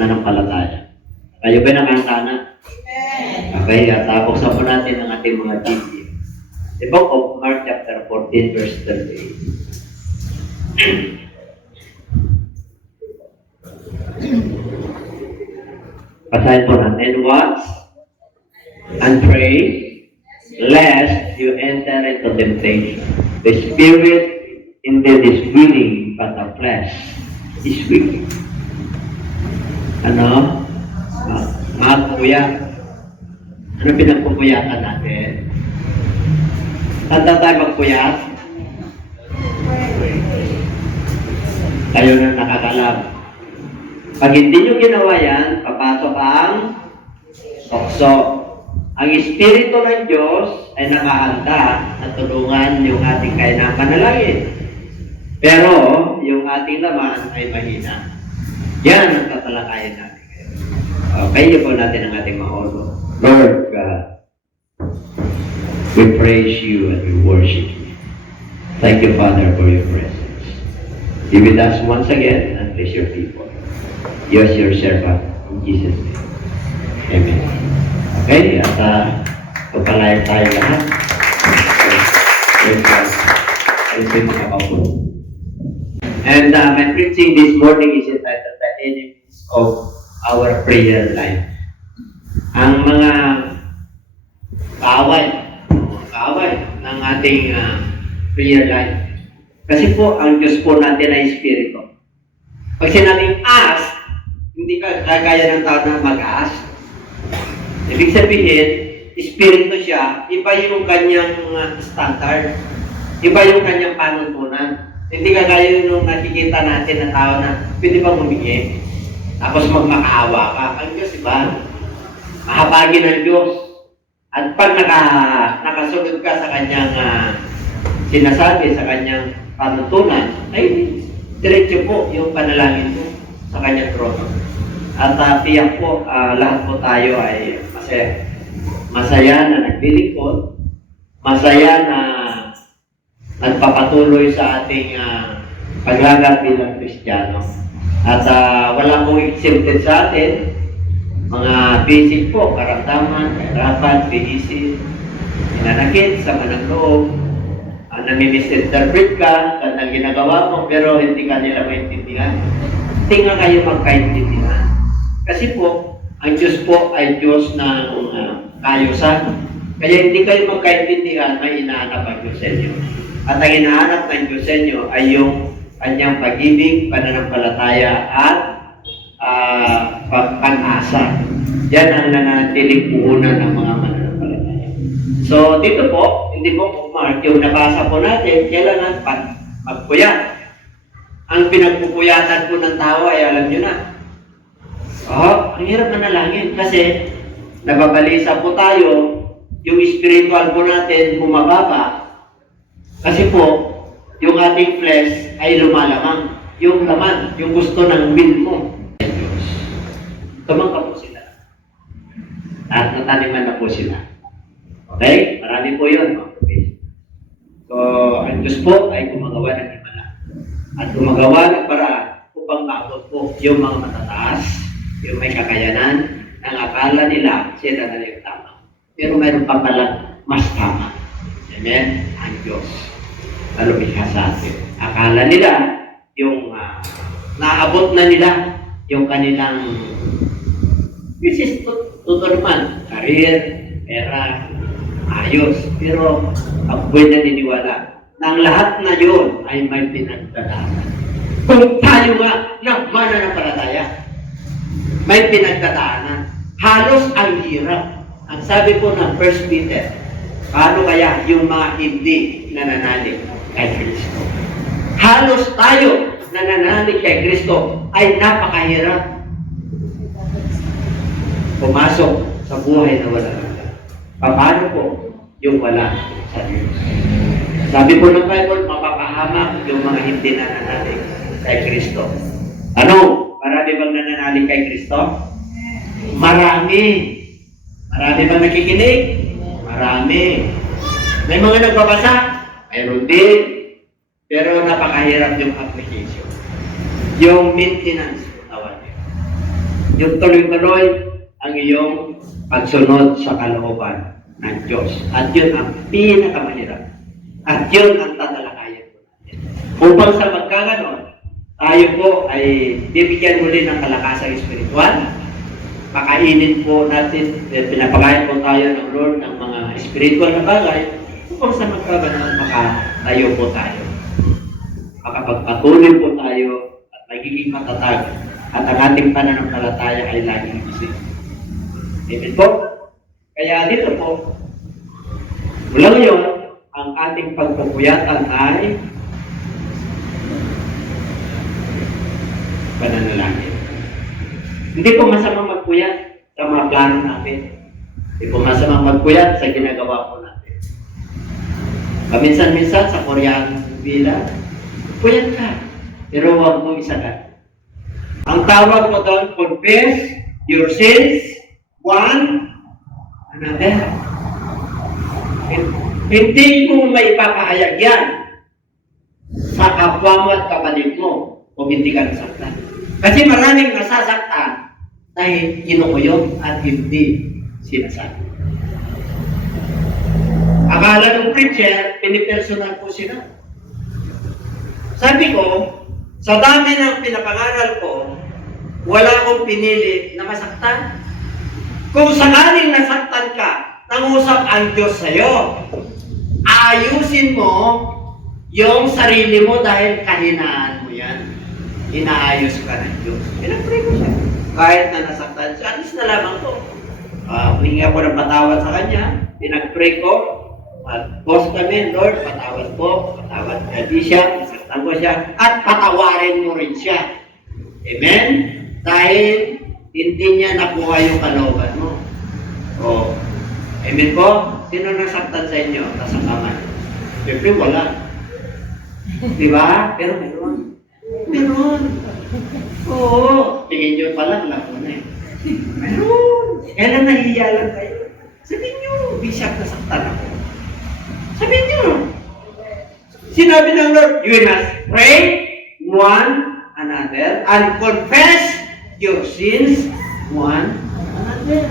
pananampalataya. Kayo ba nakakana? Okay, buksan po natin ang ating mga Biblia. The book of Mark chapter 14 verse 38. Basahin po natin, watch and pray lest you enter into temptation. The spirit indeed is willing, but the flesh is weak. Ano? Mga kuya, ano pinagpupuyakan natin? Tanda tayo magpuyat? Kayo na nakakalam. Pag hindi nyo ginawa yan, papasok ang tukso. Ang Espiritu ng Diyos ay nakahanda na tulungan yung ating kaya panalangin. Pero, yung ating laman ay mahina. Yan ang tatalakayan natin. Okay, yun po natin ang ating maolo. Lord God, we praise you and we worship you. Thank you, Father, for your presence. Be with us once again and bless your people. Yours, your servant, in Jesus' name. Amen. Okay, at pagpalayan tayo lahat. And my preaching this morning is entitled The Enemies of Our Prayer Life. Ang mga kaaway ng ating prayer life. Kasi po, ang Diyos po natin ay Espiritu. Pag sinabing ask, hindi ka kagaya ng tao na mag-ask. Ibig sabihin, Espiritu siya, iba yung kanyang standard. Iba yung kanyang panuntunan. Hindi kagaya yung nakikita natin na tao na pwede bang humingi. Tapos magmakaawa ka. Ang Diyos, iba? Mahabagin ng Diyos. At pag nakasunod ka sa kanyang sinasabi, sa kanyang panuntunan, ay diretso po yung panalangin mo sa kanyang trono. At tiyak po, lahat po tayo ay masaya. Masaya na naglilingkod, masaya na nagpapatuloy sa ating paglagat bilang Kristiyano. At wala pong exempted sa atin, mga basic po, karamdaman, kahirapan, tiisin, hinanakit, sama ng loob, nami-misinterpret ka, at ang ginagawa mo, pero hindi ka nila maintindihan. Hindi nga kayo magkaintindihan. Kasi po, ang Diyos po ay Diyos ng kayusan. Kaya hindi kayo magkaintindihan, may hinahanap ang Diyos sa inyo. At ang hinahanap ng Diyos sa inyo ay yung kanyang pag-ibig, pananampalataya, at pag-asa. Yan ang nanatiling puhunan ng mga mananampalataya. So, dito po, hindi po Mark, yung nabasa po natin, kailangan magpuyat. Ang pinagpupuyatan po ng tao ay alam nyo na. Ang hirap manalangin kasi nababalisa po tayo, yung spiritual po natin bumababa. Kasi po, yung ating flesh ay lumalamang. Yung laman, yung gusto ng will mo. Tumangka po sila. At nataniman na po sila. Okay? Marami po yun. Okay. So, ang Diyos po ay gumagawa ng himala. At gumagawa ng paraan upang maabot po yung mga matataas, yung may kakayanan, ang akala nila sila na yung tama. Pero mayroon pa pala mas tama. Amen? Ang Diyos. Lumikha sa atin. Akala nila yung naabot na nila yung kanilang which is totoo naman, career, pera, ayos. Pero ako'y naniniwala na ang lahat na yun ay may pinagdadaanan. Kung tayo nga ng mananampalataya, may pinagdadaanan. Halos ang hirap. Ang sabi po ng 1 Peter, paano kaya yung mga hindi nananalig kay Kristo? Halos tayo nananalig kay Kristo ay napakahirap pumasok sa buhay na wala. Paano po yung wala sa Diyos? Sabi po ng Bible, mapapahamak yung mga hindi nananalig kay Kristo. Ano? Marami bang nananalig kay Kristo? Marami. Marami bang nakikinig? Marami. May mga nagbabasa? Mayroon din. Pero napakahirap yung application. Yung maintenance, tawag niyo. Yung tuloy-tuloy ang iyong pagsunod sa kalooban ng Diyos. At yun ang pinakamahirap. At yun ang tatalakayan po natin. Upang sa magkaganon, tayo po ay bibigyan muli ng kalakasang espiritual. Pakainin po natin, pinapakain po tayo ng Lord ng mga spiritual na bagay upang sa magkaganon makatayo po tayo. Makapagpatuloy po tayo at magiging matatag at ang ating pananampalataya ay laging isip. Amen po? Kaya dito po, mula ngayon, ang ating pagpupuyatan ay pananalangin. Hindi po masama magpuyat sa mga plano natin. Hindi po masama magpuyat sa ginagawa po natin. Paminsan-minsan sa Korean villa, puyat ka, pero huwag mo isagad. Ang tawag mo doon, confess your sins one another. Hindi mo may ipapahayag yan sa kapwa mo at kapatid mo kung hindi ka nasaktan. Kasi maraming nasasaktan dahil kinukuyog at hindi sinasabi. Akala ng preacher, pinipersonal po sila. Sabi ko, sa dami ng pinapangaral ko, wala akong pinili na masaktan. Kung sakaling nasaktan ka, nangusap ang Diyos sa'yo. Ayusin mo yung sarili mo dahil kahinaan mo yan. Inaayos ka ng Diyos. Pinag-pray ko siya. Kahit na nasaktan siya, at least nalaman ko. Humingi ako ng patawad sa kanya. Pinag-pray ko. Post kami, Lord, patawad po. Patawad ka di siya. Nasaktan ko siya. At patawarin mo rin siya. Amen? Dahil hindi niya nakuha yung kalooban mo. O, amen po? Sino nasaktan sa inyo? Nasa kamay. Siyempre, wala. Diba? Pero meron. Meron. Oo. Tingin nyo pala, alam mo na eh. Meron. Kailan nahihiya lang kayo? Sabihin nyo, Bishop, nasaktan ako. Sabihin nyo. Sinabi ng Lord, you must pray one another and confess your sins one another.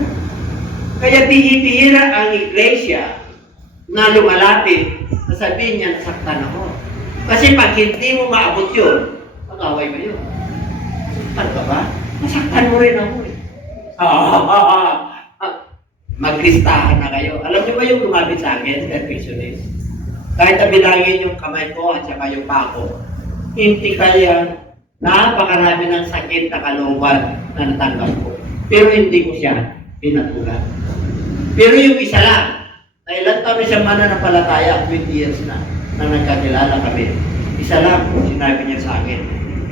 Kaya bihira ang iglesia na lumalapit, sasabihin niya, nasaktan ako. Kasi pag hindi mo maabot yun, mag-away kayo. Ano ka ba? Nasaktan mo rin ako eh. Magkristahan na kayo. Alam niyo ba yung lumapit sa akin, perfectionist? Kahit nabilangin yung kamay ko at saka yung pako, hindi kaya napakarami ng sakit na kalooban na natanggap ko. Pero hindi ko siya pinatulan. Pero yung isa lang, na ilang taon na siyang mananampalataya, 20 years na nagkakilala kami. Isa lang, sinabi niya sa akin,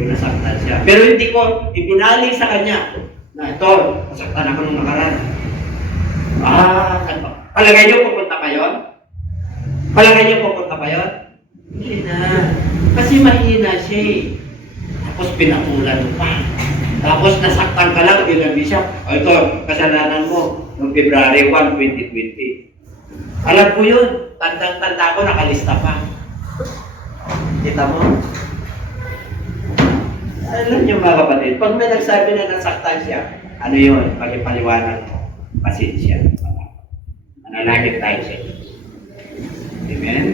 yung nasaktan siya. Pero hindi ko ibinaling sa kanya na ito, nasaktan ako nung nakaraan. Palagay niyo pupunta pa yun? Palagay niyo pupunta pa yun? Hindi na. Kasi mahina siya eh. Tapos pinatulan mo pa. Tapos nasaktan ka lang, bilang Bishop. O ito, kasalanan mo noong February 1, 2020. Alam ko yun. Tandang-tanda ko, nakalista pa. Kita mo? Alam niyo mga kapatid, pag may nagsabi na nasaktan siya, ano yun? Pagipaliwanag mo. Pasensya. Manalangin tayo sa inyo. Amen?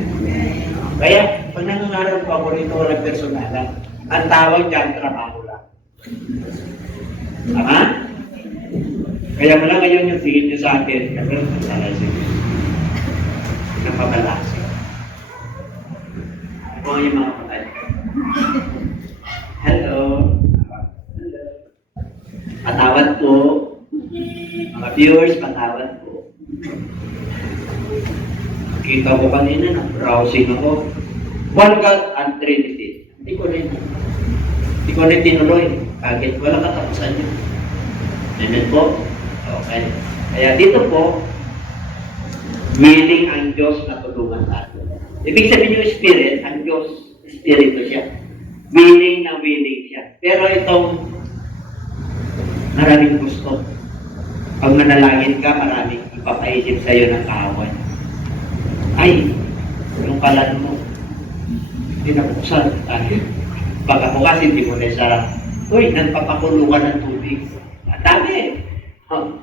Kaya, pag nangangarap ko ako rito, walang personalan. Ang tawag dyan, trabaho lang. Tama? Kaya wala ngayon yung tingin nyo sa akin, kasi magsalay siya. Napabalasi. Ako yung mga patay. Hello. Hello. Patawad po. Mga viewers, patawad po. Kita ko kanina, browsing ako. One God and Trinity. Hindi ko na tinuloy. Kahit wala katapusan yun. Amen po? Okay. Kaya dito po, willing ang Diyos na tulungan tayo. Ibig sabihin yung Spirit, ang Diyos, Espiritu siya. Willing na willing siya. Pero itong maraming gusto. Pag manalangin ka, maraming ipapaisip sa'yo ng kaaway. Ay, yung kalan mo, pinabuksan tayo. Pag ako kasi hindi mo na sarap, uy, nagpapakulungan ng tubig. Oh.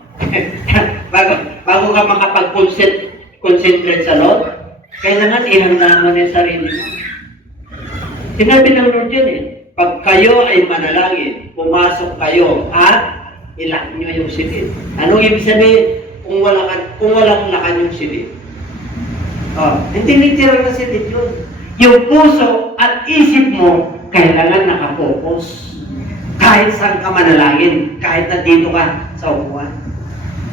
bago ka makapag-concentrate sa Lord, kailangan ihanda mo na yung sarili mo. Sinabi ng Lord yan eh, pag kayo ay manalangin, pumasok kayo at ilak nyo yung silid. Anong ibig sabihin? Kung walang lakan yung silid. Oh, hindi literal na silid yun. Yung puso at isip mo, kailangan nakapokus. Kahit saan ka manalangin, kahit nandito ka sa upuan.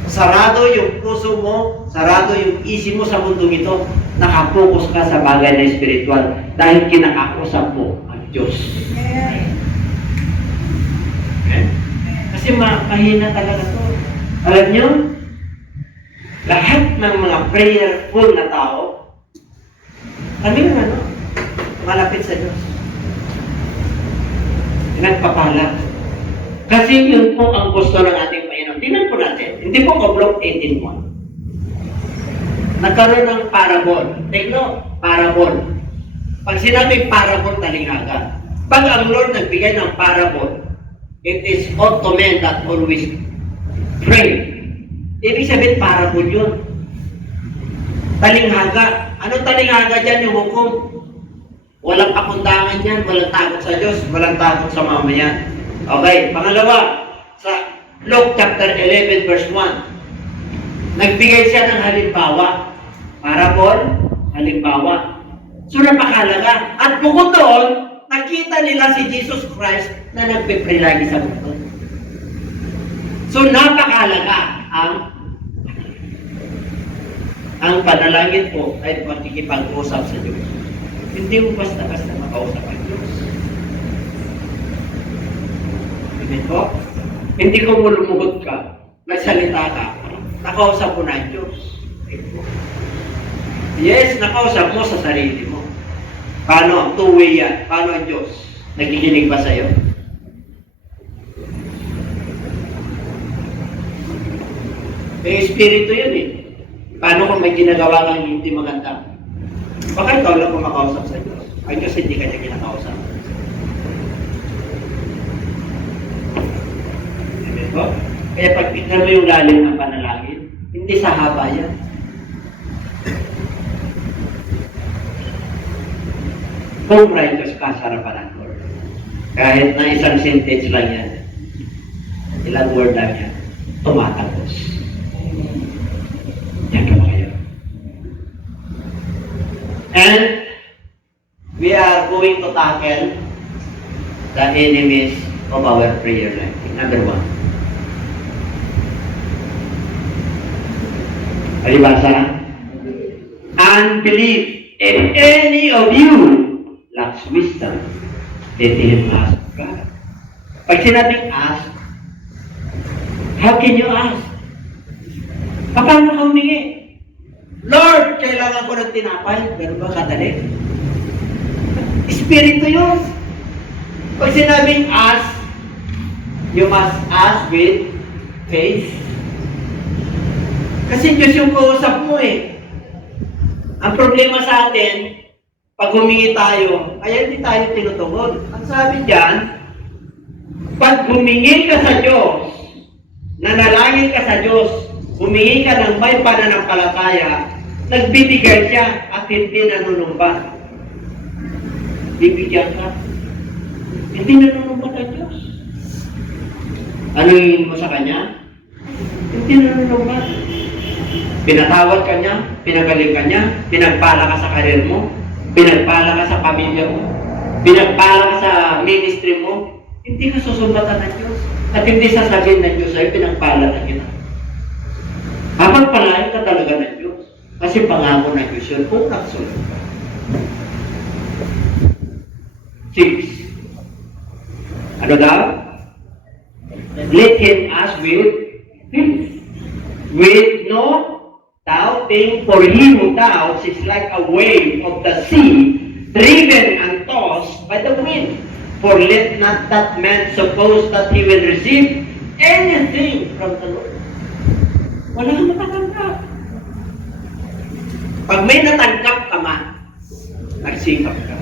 Sarado yung puso mo, sarado yung isip mo sa mundong ito, nakapokus ka sa bagay na espiritual dahil kinakausap mo ang Diyos. Okay? Kasi mahina talaga to. Alam nyo, lahat ng mga prayerful na tao, kami malapit sa Diyos. Nagpapala. Kasi yun po ang gusto ng ating Panginoon. Tingnan po natin. Hindi po Block 18.1. Nagkaroon ng parabol. Take note, parabol. Pag sinabi parabol, talinghaga. Pag ang Lord nagbigay ng parabol, it is ought to men that always pray. Ibig sabihin, parabol yun. Talinghaga. Anong talinghaga dyan? Yung hukom. Walang kapundangan yan, walang takot sa Diyos, walang takot sa mamayan. Okay, pangalawa, sa Luke chapter 11 verse 1, nagbigay siya ng halimbawa. Parabol, halimbawa. So napakalaga. At bukod doon, nakita nila si Jesus Christ na nagpipray lagi sa mundo. So napakalaga ang panalangin po ay pakikipag-usap sa Diyos. Hindi mo basta-basta makausap ang Diyos. Hindi po? Hindi ko lumuhod ka, nagsalita ka, nakausap mo na ang Diyos. Yes, nakausap mo sa sarili mo. Paano? Two-way yan. Paano ang Diyos? Nakikinig ba sa'yo? Espiritu yun eh. Paano kung may ginagawa kang hindi maganda? Baka ikaw lang kumakausap sa Diyos. Ay Diyos, hindi ka niya kinakausap. Diba? Kaya pag tignan mo yung lalim ng panalangin, hindi sa haba yan. Kung righteous ka sa harapan ng Lord. Kahit na isang sentence lang yan, ilang word lang yan, tumatapos. Yan ka ba kayo? And we are going to tackle the enemies of our prayer life. Number 1. Alibasa? Unbelief. If any of you lacks wisdom, let him ask God. Pag sinabing ask, how can you ask? Paano ka humingi? Lord, kailangan ko ng tinapay. Ganun ba kadali? Espiritu yun. Pag sinabing ask, you must ask with faith. Kasi Diyos yung kausap mo eh. Ang problema sa atin, pag humingi tayo, kaya hindi tayo tinutugon. Ang sabi diyan, pag humingi ka sa Diyos, nanalangin ka sa Diyos, humingi ka ng may pananampalataya, nagbibigay siya at hindi nanunumbat. Bibigyan ka. Hindi nanunumbat ang Diyos. Ano hingin mo sa Kanya? Hindi nanunumbat. Pinatawad ka niya, pinagaling ka niya, pinagpala ka sa karir mo, pinagpala ka sa pamilya mo, pinagpala ka sa ministry mo, hindi ka susumbatan ng Diyos. At hindi sasabihin ng Diyos ay pinagpala na kita. Papagpalain ka talaga ng Diyos. Kasi pangako ng Diyos yun kung nagsunod ka. 6. Ano daw? Let him ask with faith. With no doubting, for he who doubts is like a wave of the sea, driven and tossed by the wind. For let not that man suppose that he will receive anything from the Lord. Wala kang matatanggap. Pag may natanggap ka man, nagsikap ka.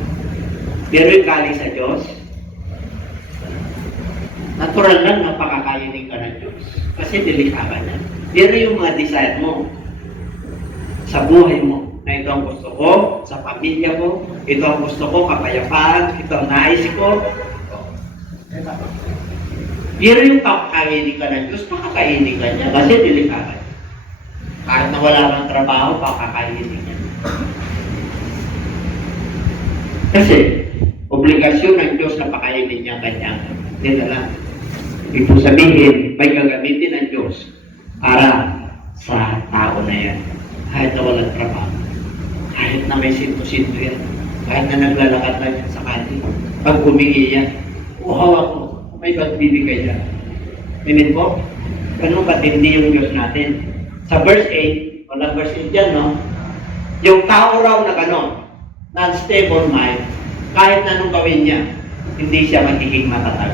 Pero yung galing sa Diyos, natural lang na pakakainin ka ng Diyos. Kasi delikada niya. Yan na yung mga desire mo sa buhay mo. Na ito ang gusto ko, sa pamilya ko, ito ang gusto ko, kapayapaan, ito ang nais ko. Pero yung pakakainin ka ng Diyos, pakakainin ka niya kasi delikada. Kahit na wala kang trabaho, pakakainin niya. Kasi, obligasyon ng Diyos na pakainin niya kanyang dinala. Ibig sabihin, may gagamitin ng Diyos para sa tao na yan. Kahit na walang trabaho. Kahit na may sinto-sinto yan. Kahit na naglalakad lang yan sa kanil. Pag humingi yan, hawak mo. May pagbibigay yan. Amen po? Ganun katindi yung Diyos natin. Sa verse 8, walang verse 8 dyan, no? Yung tao raw na gano'n, non-stable mind, kahit na anong gawin niya, hindi siya magiging matatag.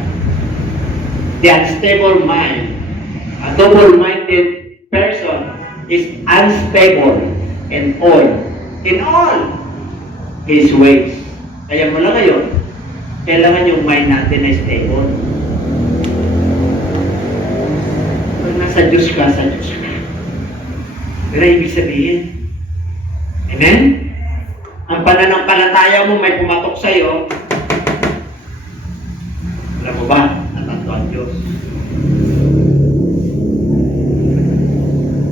The unstable mind, a double-minded person is unstable in all his ways. Kaya mula ngayon, kailangan yung mind natin ay stable. Pag nasa Diyos ka, sa Diyos ka. Pero ibig sabihin, amen? Ang pananampalataya mo may pumatok sa'yo, alam mo ba? Natanto ang Diyos.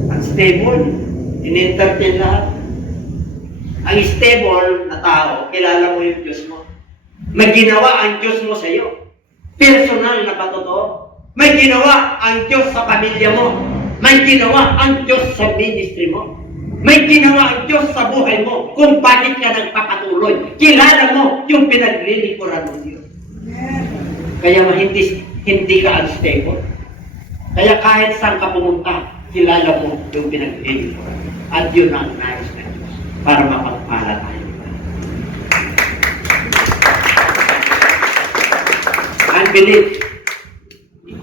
Unstable. In-entertain lahat. Ang stable na tao, kilala mo yung Diyos mo. May ginawa ang Diyos mo sa'yo. Personal na patotoo. May ginawa ang Diyos sa pamilya mo. May ginawa ang Diyos sa ministry mo. May ginawa ang Diyos sa buhay mo kung bakit ka nagpapatuloy. Kilala mo yung pinaglilingkuran mo Diyos. Kaya hindi ka unstable. Kaya kahit saan ka pumunta, kilala mo yung pinaglilingkuran. At yun ang nais ng Diyos para mapagpala tayo. Unbelief.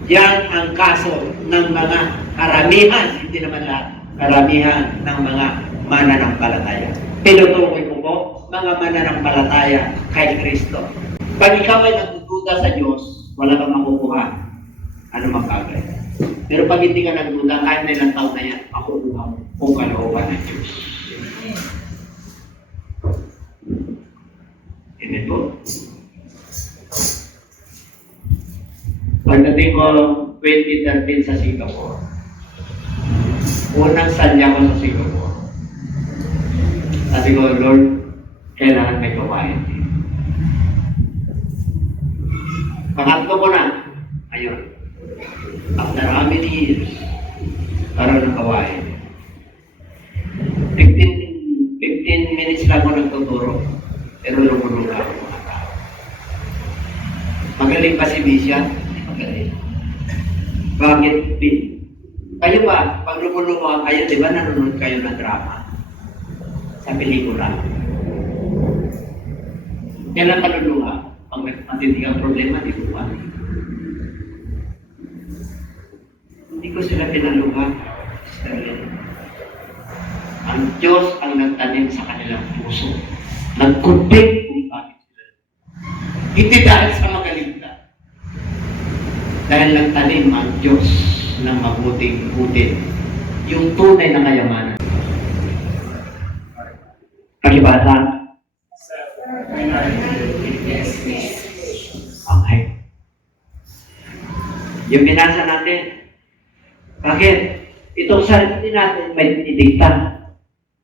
Yan ang kaso ng mga karamihan, hindi naman lahat, karamihan ng mga mananampalataya. Tinutukoy ko po, mga mananampalataya kay Kristo. Pag ikaw ay nagdududa sa Diyos, wala kang makukuha. Ano magkagay? Pero pag hindi ka nagduda, kahit na ilang taon na yan, makukuha mo kung kalooban ng Diyos. Amen po? Pagdating ko 2013 sa Singapore, unang salya ko sa Singapore, sabi ko, Lord, kailangan may gawain. Pangatlo ko na, ayun, after how many years, parang nakawain. 15 minutes lang ako nagtuturo, pero lumulong ako mga tao. Magaling pa si Bisha, magaling. Bakit? Kayo ba, pag lumulungan kayo, di ba nanonood kayo ng drama? Sa pelikula. Kailan ka lulungan? Pag may matinding problema, di ko pa. Hindi ko sila pinalungan. Ang Diyos ang nagtanim sa kanilang puso. Nag-convict kung bakit sila. Hindi dahil sa magaling ka. Dahil nagtanim ang Diyos ng mabuting butin. Yung tunay na kayamanan. Pakibasa. Okay. Yung binasa natin. Bakit? Itong sarili natin may dinidikta.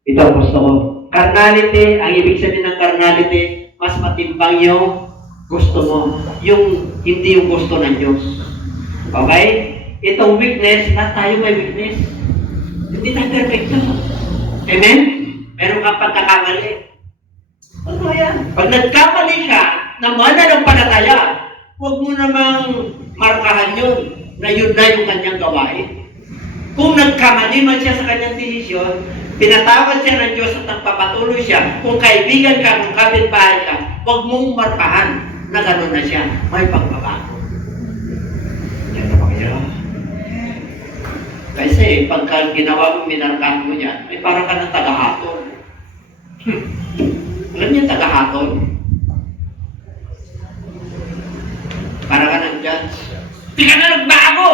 Ito ang gusto ko. Carnality, ang ibig sabihin ng carnality, mas matimbang yung gusto mo. Yung hindi yung gusto ng Diyos. Okay? Itong weakness, lahat tayo may weakness. Hindi tayo perfecto. Amen? Meron kang pagkakamali. Ano yan? Pag nagkamali ka, na mananampalataya, huwag mo namang markahan yun na yun na yung kanyang gawain. Kung nagkamali man siya sa kanyang desisyon, pinatawad siya ng Diyos at nagpapatuloy siya. Kung kaibigan ka, kung kapitbahay ka, huwag mong markahan na gano'n na siya. May pagbabago. Yan na ba kaya? Kasi pagka ginawa mo, minarkahan mo yan, ay parang ka ng tagahaton. Alam niyo tagahaton? Parang ka ng judge. Di ka na nagbago!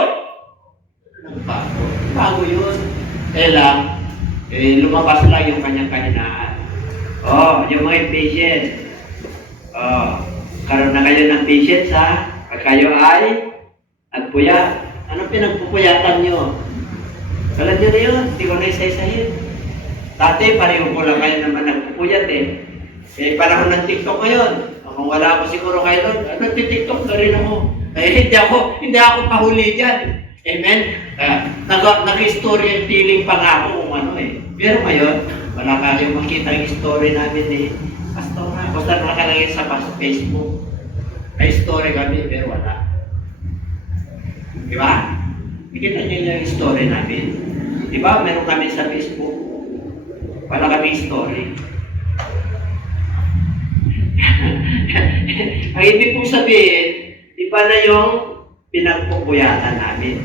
Kaya lang, lumabas lang yung kanyang kahinaan. Yung mga impatient. Karoon na kayo ng patience ha. Pag kayo ay nagpuyat. Anong pinagpupuyatan nyo? Kalan nyo na yun. Hindi ko na isa-isahin. Dati, pareho ko lang kayo naman nagpupuyat panahon ng TikTok ngayon. Kung wala ako siguro kayo nun, TikTok na rin ako. Hindi ako pahuli dyan. Amen? Nag-storytelling pa nga ako kung ano Pero ngayon, wala kayong makita yung story namin Pastor na. Basta nakalagay sa Facebook. May story kami, pero wala. Di ba? Nakita niyo yung story namin. Di ba? Meron kami sa Facebook. Wala kami story. Ang ibig kong sabihin, iba na yung pinagpupuyatan namin.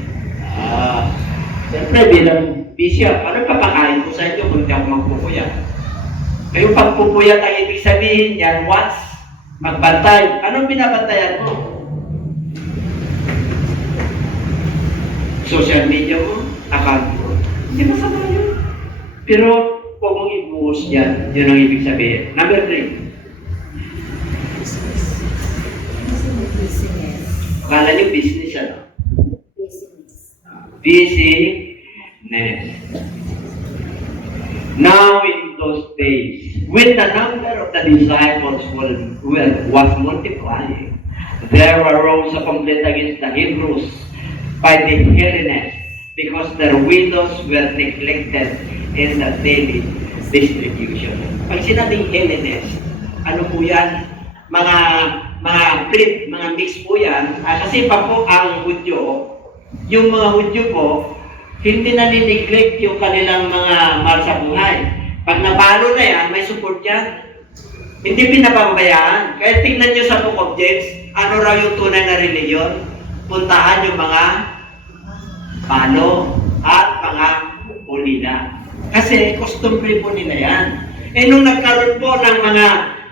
Siyempre, bilang bisya, ano papakain ko sa inyo kung hindi ako magpupuyat? Yung pagpupuyat ang ibig sabihin, yan, watch, magbantay. Anong binabantayan mo? Social media mo, account mo. Hindi masama yun. Pero, huwag mong ibuhos yan. Yun ang ibig sabihin. Number 3. Akala niyo business, ano? Business. Now in those days, when the number of the disciples was multiplying, there arose a complaint against the Hebrews by the Hellenists, because their widows were neglected in the daily distribution. Pag sinabing Hellenist, ano po yan? Mga flip, mga mix po yan. Kasi pa po ang Hudyo, yung mga Hudyo po, hindi na nineglect yung kanilang mga mahal sa buhay. Pag nabalo na yan, may support yan. Hindi pinapabayaan. Kaya tingnan nyo sa Book of James, ano raw yung tunay na reliyon? Puntahan yung mga palo at mga ulina. Kasi customary po nila yan. Nung nagkaroon po ng mga,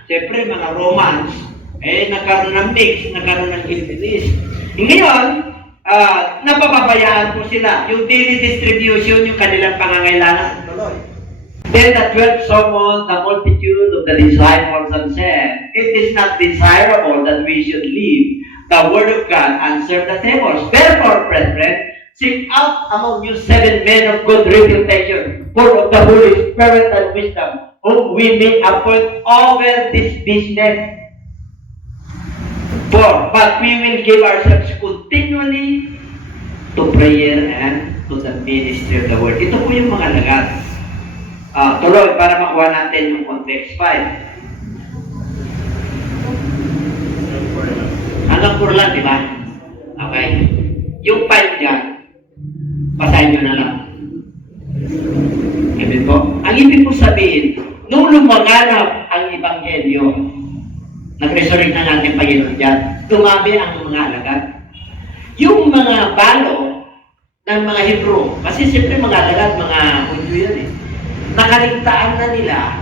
siyempre mga Romans, nagkaroon ng mix, nagkaroon ng Hellenist. Ngayon, napapabayaan po sila. Yung daily distribution, yung kanilang pangangailangan. Tuloy. Then the 12 summoned the multitude of the disciples and said, "It is not desirable that we should leave the word of God and serve the tables. Therefore, brethren, seek out among you 7 men of good reputation, full of the Holy Spirit and wisdom, whom we may appoint over this business. But we will give ourselves continually to prayer and to the ministry of the word." Ito po yung mga lagat. Tuloy, para makuha natin yung context 5. Hanggang 4 lang, di ba? Okay. Yung 5 dyan, basahin nyo na lang. Amen po. Ang ibig po sabihin, nung lumaganap ang Ebanghelyo, nag-resurrect na natin Panginoon dyan, dumami ang mga alagad. Yung mga balo ng mga Hebrew, kasi siyempre mga alagad, mga Hudyo yan nakaligtaan na nila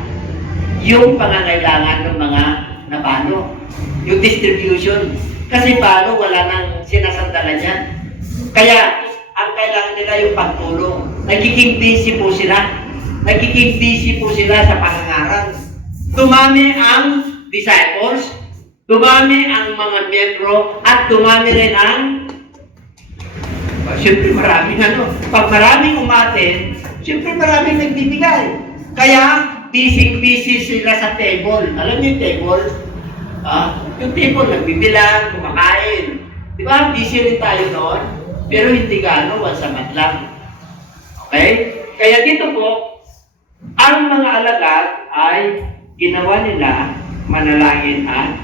yung pangangailangan ng mga nabalo. Yung distribution. Kasi balo, wala nang sinasandalan yan. Kaya, ang kailangan nila yung pagtulong. Nagiging busy po sila. Nagiging busy po sila sa pangangaral. Dumami ang disciples, dumami ang mga miyembro, at dumami rin ang siyempre maraming pag maraming umatin, siyempre maraming nagbibigay. Kaya busy sila sa table. Alam niyo yung table? Yung table, nagbibilang, kumakain. Di ba? Busy rin tayo noon, pero hindi gaano, once a month lang. Okay? Kaya dito po, ang mga alagad ay ginawa nila manalangin at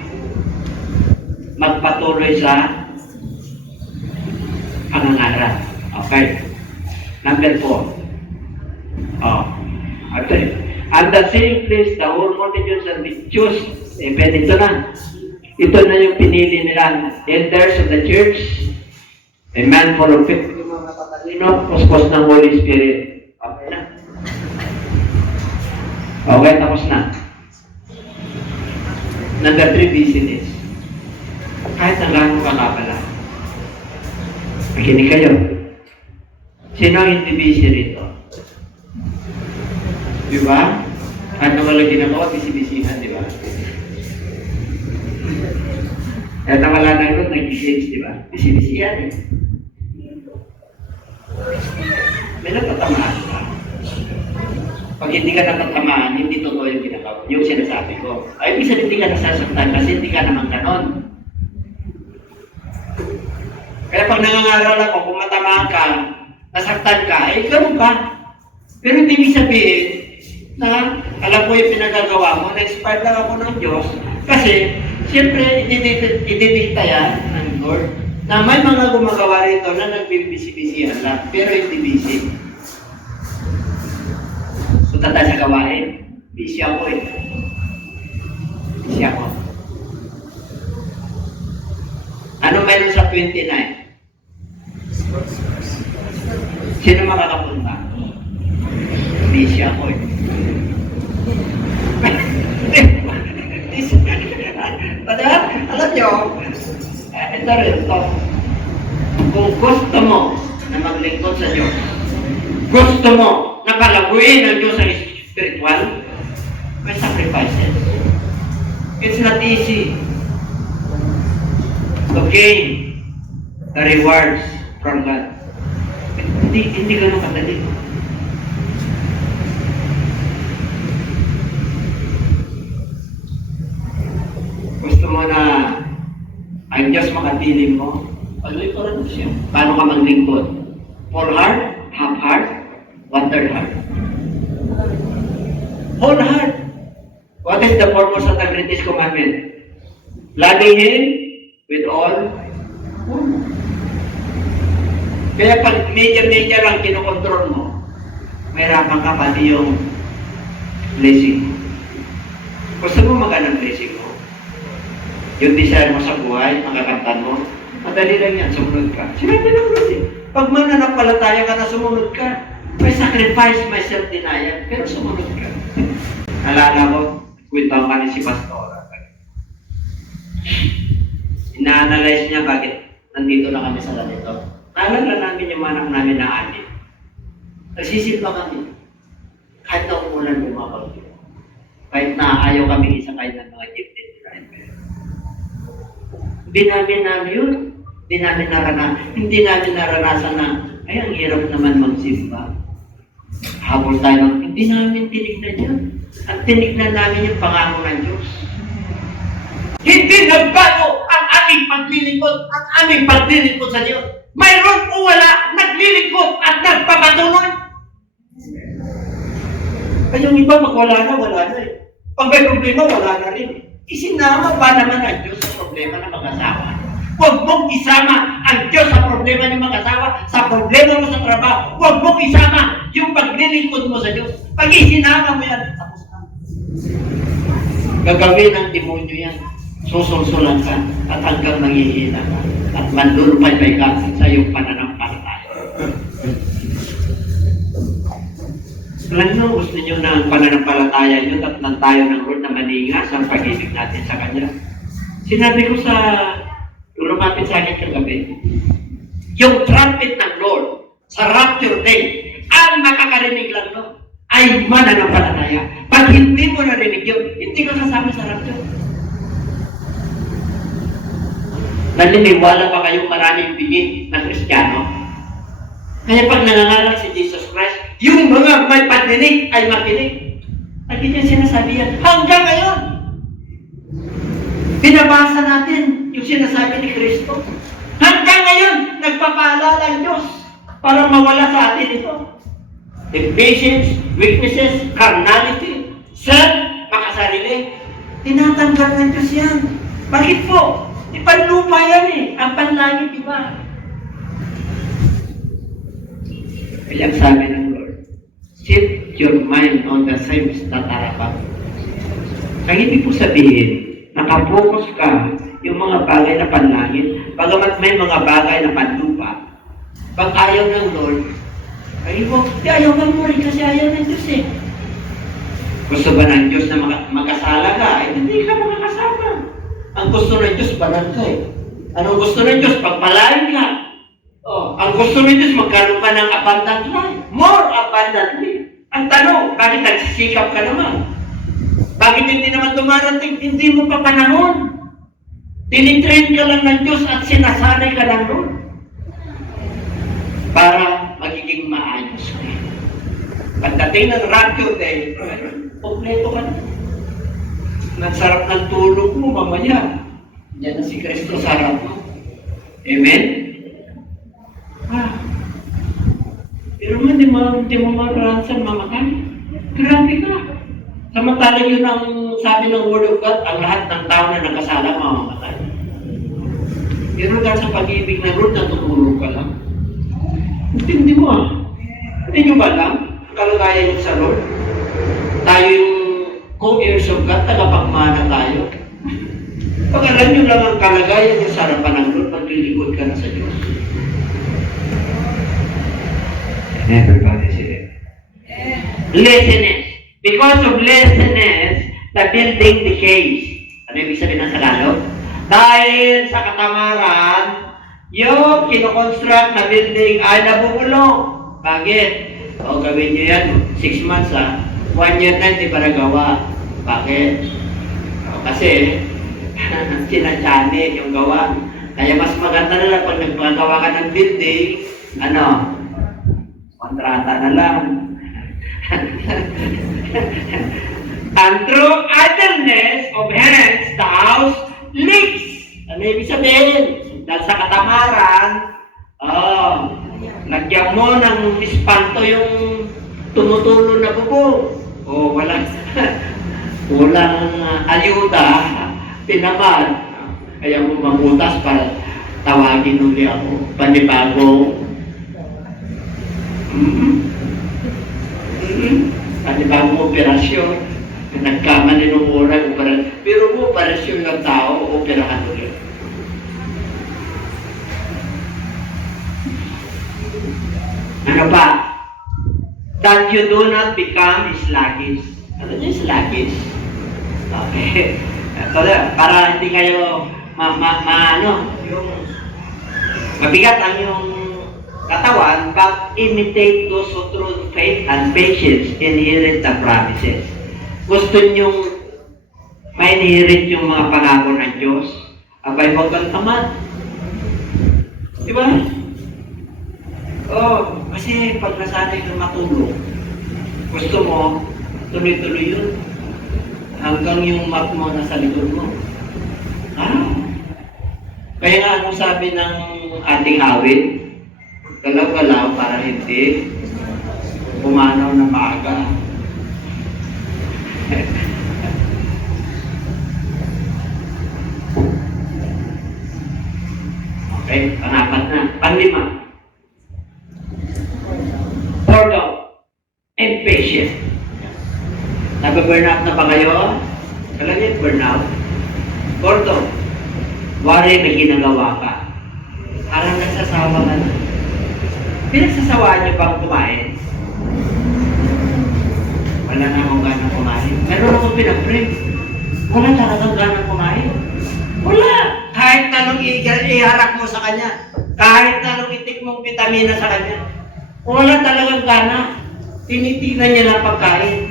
magpatuloy sa pangangaral. Okay. Number 4. And the same place, the whole multitudes and the Jews, ito na. Ito na yung pinili nila. Elders of the church, a man full of faith, yung mga matatalino, puspos ng Holy Spirit. Okay na. Okay, tapos na. Number 3, business. Kahit ang gano'ng kakapala. Makinig kayo. Sino ang hindi busy rito? Di ba? At wala ginagawa, bisibisihan, di ba? At wala na ito, nag-change, di ba? Bisibisihan eh. May napatamaan ka. Pag hindi ka napatamaan, hindi totoo yung ginagawa, yung sinasabi ko. Ay, bisa hindi ka nasasaktan kasi hindi ka naman ganon. Kaya pag nangangaral ako, kung matamaan ka, nasaktan ka, eh, ganun ka. Pero hindi ibig sabihin na alam ko yung pinagagawa mo, na-inspired lang ako ng Diyos. Kasi, siyempre, ididikta yan ng Lord na may mga gumagawa rito na nagbibisi-bisihan lang, pero hindi busy. Punta tayo sa gawain. Busy ako eh. Busy ako. Ano meron sa 29? Sino makakapunta? Busy ako eh. Alam nyo, ito rin ito. Kung gusto mo na maglingkod sa Diyos, gusto mo na palaguin ang Diyos ang spiritual, may sacrifices. It's not easy to gain the rewards from God. Hindi ganun kadali. Gusto mo na ang Diyos makatiling mo, paglingkuran mo siya. Paano ka maglingkod? Full heart? Half heart? One-third heart? Whole heart. What is the purpose of the greatest commandment? Loving Him with all. Kaya pag medya lang kinokontrol mo, mahirapan ka pati yung blessing mo. Gusto mo magandang blessing mo? Yung desire mo sa buhay, makakamtan mo, madali lang yan, sumunod ka. Sinabi ng Lord eh. Pag mananampalataya ka na sumunod ka, may sacrifice, may self-denial, pero sumunod ka. Alala ko, kwento ka ni si Pastora. Ina-analyze niya bakit nandito na kami sa ganito. Naalala namin yung manang namin na anin. Nagsisilpa kami. Kahit na umulan bumabagyo. Kahit na ayaw kami isakay ng mga gifted driver. Hindi namin naranasan na, ay, ang hirap naman magsimba. Habol tayo, hindi namin tinignan yun. At tinignan namin yung pangako ng Diyos. Hindi nagbago ang aming paglilingkod at aming paglilingkod sa Diyos. Mayroon o wala, naglilingkod at nagpapatuloy. Ay, yung iba, wala na eh. Pag may problema, wala na rin eh. Isinama pa naman ang Diyos sa problema ng mag-asawa. Huwag mong isama ang Diyos sa problema ng mag-asawa, sa problema mo sa trabaho. Huwag mong isama yung paglilingkod mo sa Diyos. Pag isinama mo yan, tapos na. Gagawin ng demonyo yan. Susulsulan ka at hanggang manghihina ka. At manlulupay ka sa iyong pananampalataya. Alam nyo, gusto nyo na ang pananampalataya nyo at nang tayo ng Lord na maningas ang pag-ibig natin sa Kanya. Sinabi ko sa lumapit sa akin kagabi, yung trumpet ng Lord sa rapture day, ang makakarinig lang no, ay mananampalataya. Pag hindi mo narinig yun, hindi ko kasama sa rapture. Naniniwala ba kayong maraming bingit na Kristiyano? Kaya pag nangangaral si Jesus Christ, yung mga may pagdinig ay makinig. At yun yung sinasabi yan. Hanggang ngayon, binabasa natin yung sinasabi ni Kristo. Hanggang ngayon, nagpapaalala ang Diyos para mawala sa atin ito. Impatience, weaknesses, carnality, self, makasarili. Tinatanggal ng Diyos yan. Bakit po? Ipanlupa yan eh. Ang panlangit, di ba? Kaya sabi ng Lord, set your mind on the things that are above. Ang ibig po sabihin, nakapokus ka yung mga bagay na panlangit, bagamat may mga bagay na panlupa. Pag ayaw ng Lord, ay huwag, ayaw ka mo rin kasi ayaw ng Diyos eh. Gusto ba ng Diyos na makasala ka? Ay hindi ka makakasama. Ang gusto ng Diyos, banal ka eh. Anong gusto ng Diyos? Pagpalain ka. Oh, ang gusto ng Diyos, magkaroon ka ng abundant life. More abundantly. Ang tanong, bakit nagsisikap ka naman? Bakit hindi naman dumarating? Hindi mo pa panahon. Tinitrain ka lang ng Diyos at sinasanay ka lang doon para magiging maayos ka. Pagdating ng rapture day, kompleto ka na. Nagsarap ng tulog mo mamaya. Diyan na si Kristo sa harap mo. Amen? Pero man, di mo maranasan mamatay. Grabe ka. Samantala yun ang sabi ng Word of God, ang lahat ng tao na nakasala mamamatay. Pero dahil sa pag-ibig ng Lord, natutulog ka lang. Hindi mo Hindi nyo ba lang ang kalagayan nyo sa Lord? Tayo yung co-heirs of God, tagapagmana tayo. Pag-alam nyo lang ang kalagayan nyo sa harapan ng Lord, maglilingkod ka na sa Diyos. And everybody say it. Laziness. Because of laziness, the building decays. Ano ibig sabihin ng Tagalog? Dahil sa katamaran, yung kinoconstruct na building ay nabubulong. Bakit? O gawin nyo yan, 6 months 1 year na hindi pa nagawa. Bakit? Kasi, sinadyan yung gawa. Kaya mas maganda na lang pag nagpagawa ka ng building, kontrata na lang. And through idleness of hands, the house leaks. Ano ibig sabihin? Dahil sa katamaran, lagyan mo ng espanto yung tumutulo na bubong. Walang ayuda, pinamad. Kaya mo mabutas para tawagin uli ako. Panibago. Panibagong operasyon. Nagkamali ng oras, pero operasyon ng tao, operahan ulit. Ano pa? That you do not become sluggish. Ano yung sluggish? Okay. Para hindi kayo yung mabigat ang yung katawan, but imitate those who through faith and patience inherit the promises. Gusto nyong ma-inherit yung mga pangako ng Diyos, abay huwag kang tamad. Di ba? Kasi pag nasanay kang matulog, gusto mo, tuloy-tuloy yun. Hanggang yung mat mo nasa likod mo. Kaya nga, anong sabi ng ating awit? Galaw-galaw para hindi pumanaw na maaga. Okay, pang-apat na. Pang-lima. Boredom and patience. Nabe-burnout na ba kayo? Alam niyo, burnout? Boredom. Wari may ginagawa ka. Parang nagsasawa ka na. Pinagsasawaan niyo bang kumain? Wala na akong ganang kumain. Meron akong pinag-pray. Wala talagang ganang kumain. Wala! Kahit anong iharap mo sa kanya. Kahit anong itik mong vitamina sa kanya. Wala talagang gana. Tinitingnan niya lang pagkain.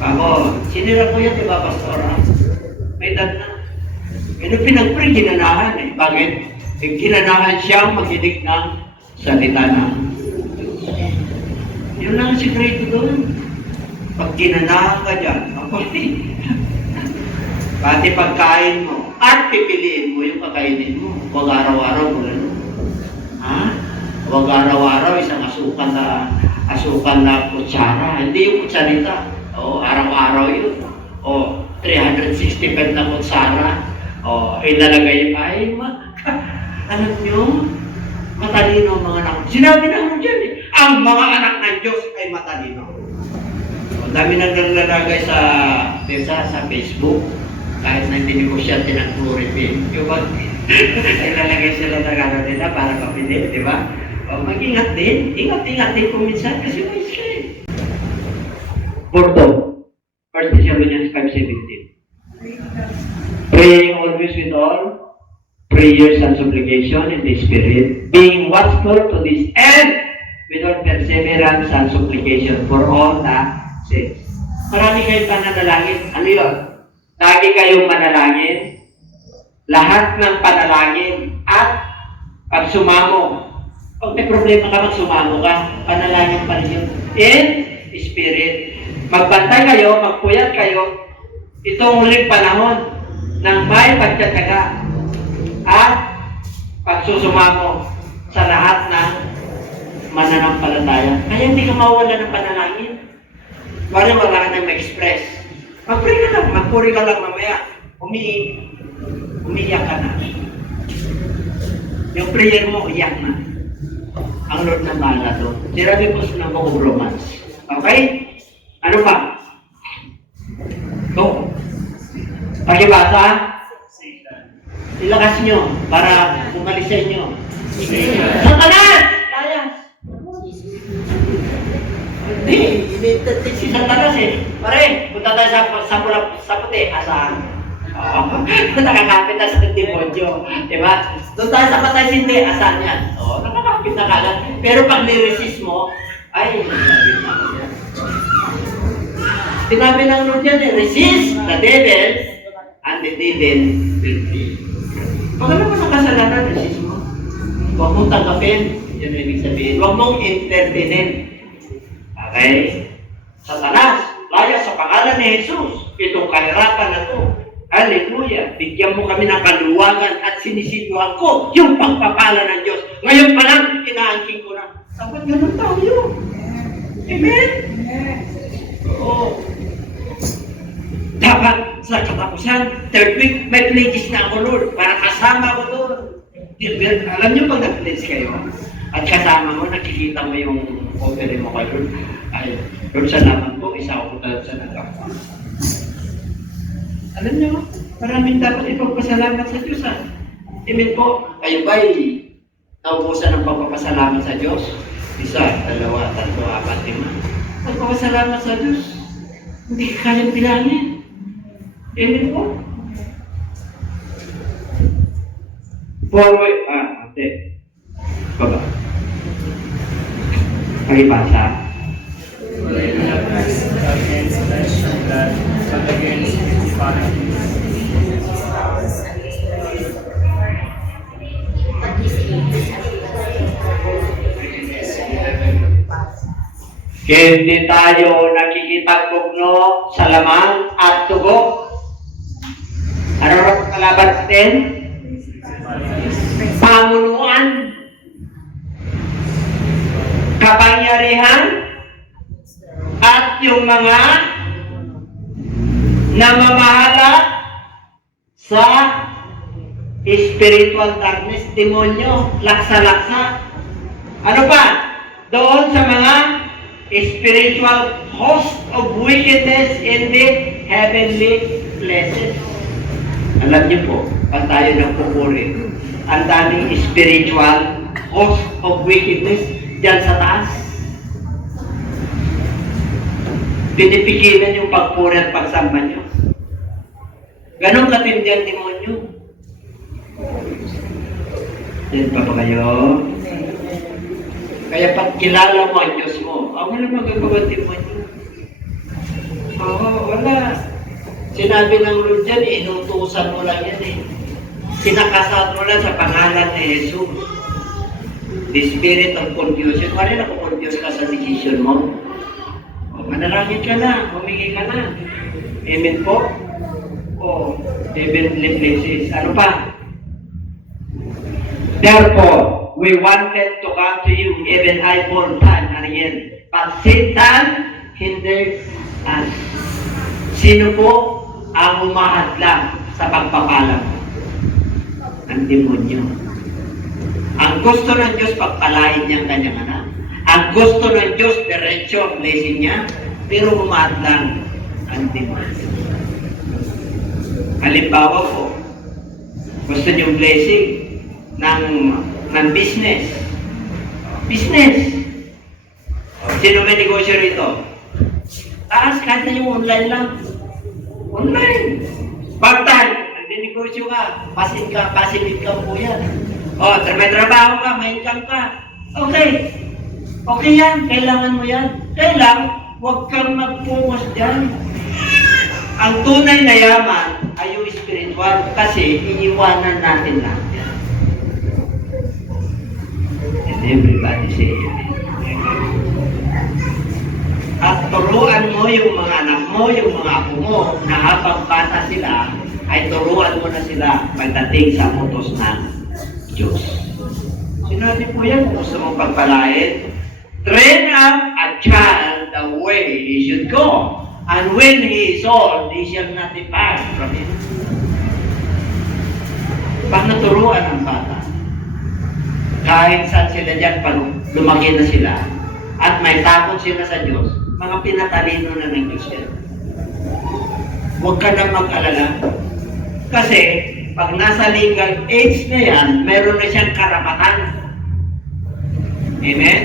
Ako, sinira ko yan, di ba, Pastora? May edad na. Pero pinag-pray, ginanahan eh. Bakit? Ginanahan siyang makinig ng salita na. Yun lang ang sikreto doon. Pag ginanahan ka dyan, pati pagkain mo, at pipiliin mo yung kakainin mo. Huwag araw-araw mo lang. Huwag araw-araw isang asukan na kutsara. Hindi yung kutsarita. Araw-araw yun. 365 na kutsara. Ilalagay pa. Alam nyo, matalino ang mga anak. Sinabi na mo dyan eh. Ang mga anak ng Diyos ay matalino. Dami nang naglalagay sa Facebook. Kahit na hindi ko siya tinag-glorify. Yung ba? Ilalagay sila ng ano nila para kapilin, di ba? Mag-ingat din. Ingat-ingat din kung minsan kasi may stress. Porto. 1 Thessalonians 5:17. Praying always with all prayers and supplication in the Spirit, being watchful to this end with all perseverance and supplication for all the saints. Marami kayong pananalangin. Ano yun? Lagi kayong manalangin. Lahat ng panalangin at pag sumamo. Pag may problema ka, magsumamo ka. Panalangin pa rin yun. In spirit. Magbantay kayo, magpuyat kayo. Itong huling panahon ng may pagtsatsaga at pagsusumamo sa lahat ng mananampalataya. Kaya hindi ka mawala ng panalangin. Wala ka nang ma-express. Mag-pray ka lang, magpuri ka lang mamaya. Umiyak ka na. Yung prayer mo, iyak na. Ang Lord na bahala doon. Sinabi po sa book of Romans. Okay? Ano pa? Ito. Pakibasa. Ilakas nyo para umalis sa inyo. Satanas! Layas! Hindi si Satanas eh. Pare, punta tayo sa puti. Asaan? Nakakapit na sa demonyo. Diba? Doon tayo sa patay sindi. Asaan yan? Nakakapit na kalat. Pero pag niresist mo, ay, nagsabi na. Sinabi ng Lord yan eh, resist the devil and the devil will flee. Pag ano mo sa kasalanan, resist mo. Huwag mong tanggapin. Yan ang ibig sabihin. Huwag mong entertainin. Okay? Satanas, laya sa pangalan ni Jesus. Itong kahirapan na to. Hallelujah. Bigyan mo kami ng kaluwagan at sinisinuhan ko yung pagpapala ng Diyos. Ngayon pa lang, inaangking ko na. Dapat ganun tayo. Amen? Oo. Dapat sa katapusan, third week, may pledges na ako, Lord, para kasama ko doon. Alam niyo pag nag-pledge kayo, at kasama mo, nakikita mo yung offering mo kay Lord. Ay, Lord, salamat po, isa ako sa nagkakwa. Alam niyo, maraming dapat ipagpasalamat sa Diyos. Amen po. Kayo ba'y naubusan ng pagpapasalamat sa Diyos? Isa, dalawa, tatlo, apat, lima. Pagpapasalamat sa Diyos, hindi ka kayang bilangin. Amen po. Forward, ate. Baba. Pakibasa. Against flesh and blood, but against principalities. Hindi tayo nakikipagpugno sa laman at tugo. Ano rin kalaban natin? Pamunuan, kapangyarihan, at yung mga namamahala sa spiritual darkness, demonyo, laksa-laksa. Ano pa? Doon sa mga spiritual host of wickedness in the heavenly places. Alam niyo po, pag tayo nagpupuri, ang daming spiritual host of wickedness dyan sa taas. Pinipigilan yung pagpuri at pagsamba niyo. Ganon katindi ang demonyo. Yan pa ba kayo? Kaya pag kilala mo ang Diyos mo, wala magagawa ang demonyo. Wala. Sinabi ng Lord dyan, inutusan mo lang yan eh. Sinakasat mo lang sa pangalan ni Jesus. The spirit of confusion. Wala na kung confuse ka sa decision mo. Manalangin ka na, humingi ka na. Amen po? Heavenly places. Ano pa? Therefore, we wanted to come to you, even I for time and again. But Satan hindered us. Sino po ang umahadlang sa pagpapala mo? Ang demonyo. Ang gusto ng Diyos, pagpalain niya ang kanyang anak. Ang gusto ng Diyos, diretso ang blessing niya, pero umahadlang ang demonyo. Halimbawa po, gusto niyong blessing ng business. Business. Sino may negosyo rito? Taas, kahit na yung online lang. Online. Part-time. Nagdi-negosyo ka. Passive income po yan. May trabaho ka, may income ka. Okay. Okay yan, kailangan mo yan. Kailang, huwag kang mag-focus dyan. Ang tunay na yaman ay yung spiritual kasi iiwanan natin lang yan. And everybody say amen. At turuan mo yung mga anak mo, yung mga apo mo, na habang bata sila, ay turuan mo na sila pagdating sa utos ng Diyos. Sinabi po yan, kung gusto mong pagpalain, train up a child the way he should go. And when he is old, he shall not depart from it. Pag naturuan ang bata, kahit saan sila dyan, pag lumaki na sila, at may takot sila sa Diyos, mga pinatalino na ng Diyos yan. Huwag ka na mag-alala. Kasi, pag nasa legal age na yan, meron na siyang karapatan. Amen?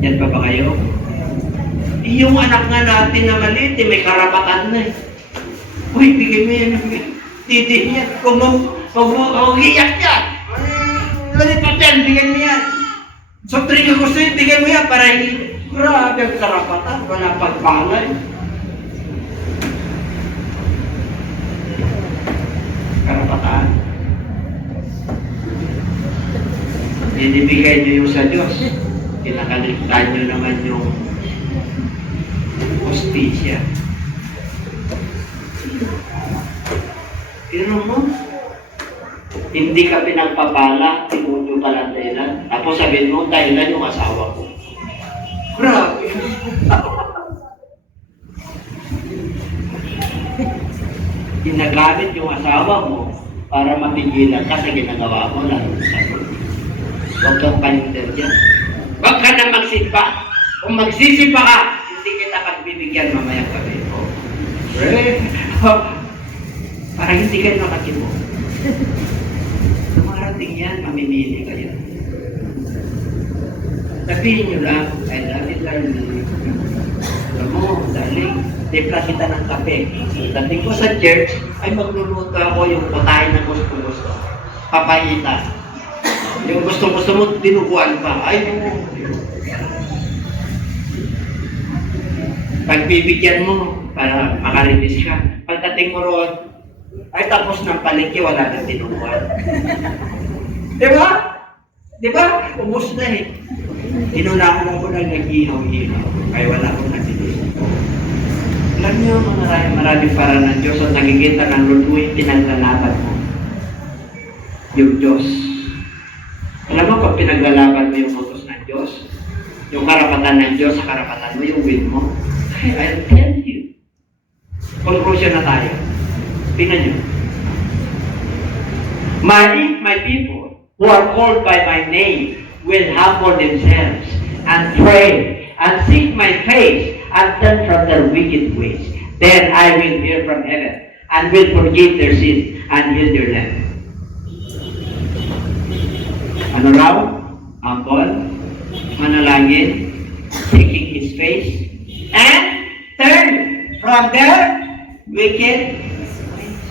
Yan pa ba kayo? Yung anak nga natin na maliit, may karapatan na eh. Uy, bigay mo yan. Titi niya. Huwag mo iyak yan. Lalipat yan, bigay mo yan. So, trigger gusto yun, bigay mo yan para hindi. Grabe ang karapatan, wala pagpalay. Karapatan. Inibigay niyo yung sa Diyos. Kinakaligtaan niyo naman yung hostisya. Pero mo, hindi ka pinagpapala, tinunyo ka lang dahilan. Tapos sabihin mo, dahilan yung asawa ko. Grabe. Ginagamit yung asawa mo para mapigilan ka sa ginagawa mo lalo sa Lord. Huwag kang paninter dyan. Huwag ka na magsimba. Kung magsisimba ka, hindi kita pagbibigyan mamayang gabi. Para hindi kayo nakatimo. Dumarating yan, mamimili kayo. Sabihin nyo lang, I love it, I love it. Alam mo, darling, tipla kita ng kape. Dating ko sa church, ay magluluto ako yung putahe na gusto-gusto. Papayita. Yung gusto-gusto mo, dinuguan pa. Ay, pagbibigyan mo para makarinis ka. Pagdating mo roon, ay tapos ng palengke, wala nang dinuguan. Diba? Diba? Ubus na eh. Inunahan ako ng nag-ihaw-ihaw. Kaya wala akong nagsinusin. Alam niyo, maraming para ng Diyos at nakikita ng Lord mo yung pinaglalaban mo. Yung Diyos. Alam mo, pag pinaglalaban mo yung utos ng Diyos, yung karapatan ng Diyos sa karapatan mo, yung will mo, I'll tell you. Conclusion na tayo. Tingnan niyo. My people who are called by my name will humble themselves and pray and seek my face and turn from their wicked ways. Then I will hear from heaven and will forgive their sins and heal their land. Ano raw? Humble, manalangin, seeking His face, and turn from their wicked ways.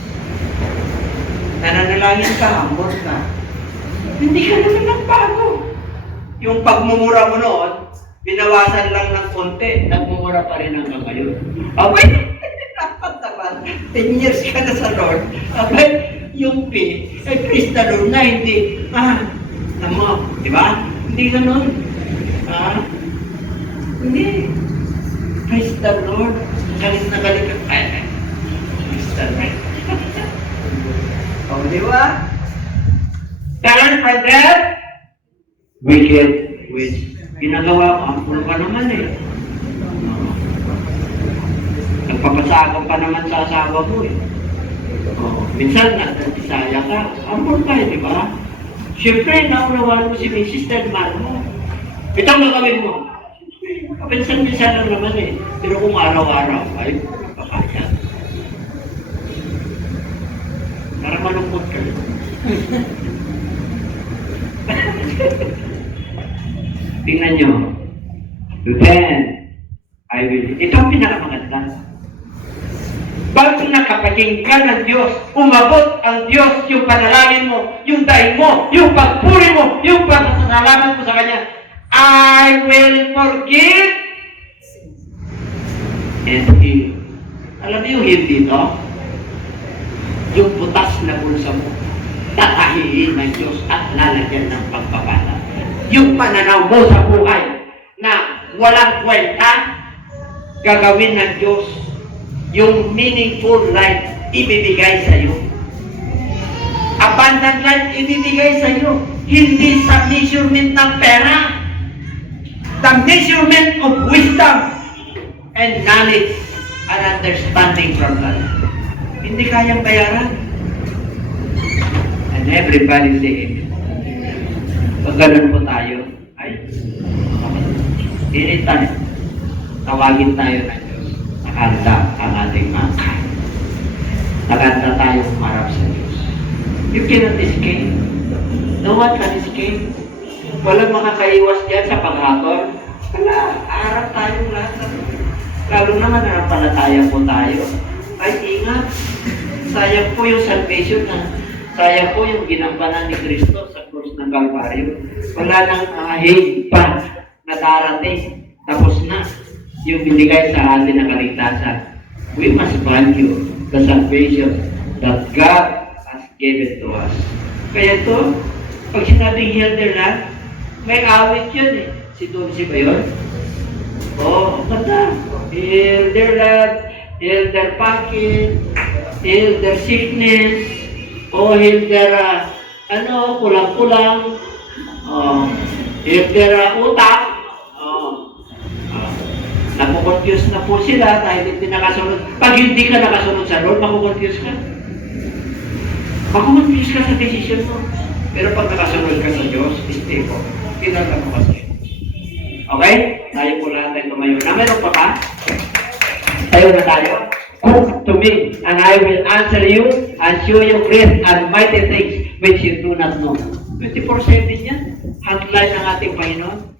Nananalangin ka, humble ka. Hindi ka naman nagbago. Yung pagmumura mo noon, binawasan lang ng konti, nagmumura pa rin hanggang ngayon. Abay, dapat naman, 10 years ka na sa Lord. Abay, yung pay, ay praise the Lord na, hindi, mo, di ba? Hindi ganun. Hindi. Praise the Lord. Galit na galit ka. Praise the Lord. O, di ba? Turn from there, wicked ways. Ginagawa ko, ampun ka naman eh. Nagpapasakop pa naman sa asawa mo eh. Minsan, nagtisaya ka, ampun ka eh, di ba? Siyempre, naunawaan mo si Mrs. Tedman mo. Ito ang gagawin mo. Kapansan-minsan lang naman eh. Pero kung araw-araw, ay, napakaya. Para malungkot ka. Tingnan nyo. Then, I will. Ito ang pinakamaganda. Pag nakapakinggan ng Diyos, umabot ang Diyos yung panalangin mo, yung daing mo, yung pagpuri mo, yung pagkasalamat mo sa Kanya, I will forgive and heal. Alam niyo yung heal dito? Yung butas na bulsa mo, tatahiin ng Diyos at lalagyan ng pagpapala. Yung pananaw mo sa buhay na walang kwenta, gagawin ng Diyos. Yung meaningful life, ibibigay sa iyo. Abundant life, ibibigay sa iyo. Hindi sa measurement ng pera. The measurement of wisdom and knowledge and understanding from God. Hindi kayang bayaran. And everybody say amen. Pag ganun po tayo, ay, anytime, tawagin tayo ng Diyos. Nakanta ang ating angkan. Nakanta tayo humarap sa Diyos. You cannot escape. No one can escape. Walang makakaiwas dyan sa paghatol. Wala, harap tayong lahat. Lalo naman nanampalataya po tayo. Ay, ingat. Sayang po yung salvation na. Sayang po yung ginampanan ni Kristo sa krus ng Kalbaryo. Wala nang ahig pa na darating. Tapos na yung binigay sa atin na kaligtasan. We must value the salvation that God has given to us. Kaya ito, pag sinabing Hilderland, may awit yun eh. Si Dulce ba yun? Oo, ganda. Hilderland, Hilder Packet, Hilder Sickness, o Hilder, kulang-kulang, Hilder Utak, nakukonfuse na po sila dahil hindi nakasunod. Pag hindi ka nakasunod sa Lord, makukonfuse ka. Makukonfuse ka sa decision mo. Pero pag nakasunod ka sa Diyos, stay po. Kinala mo kasi. Okay? Tayo po lahat ay tumayo. Na meron pa ba? Tayo na tayo. Come to me, and I will answer you and show you great and mighty things which you do not know. 24/7 yan. Hotline ng ating Panginoon.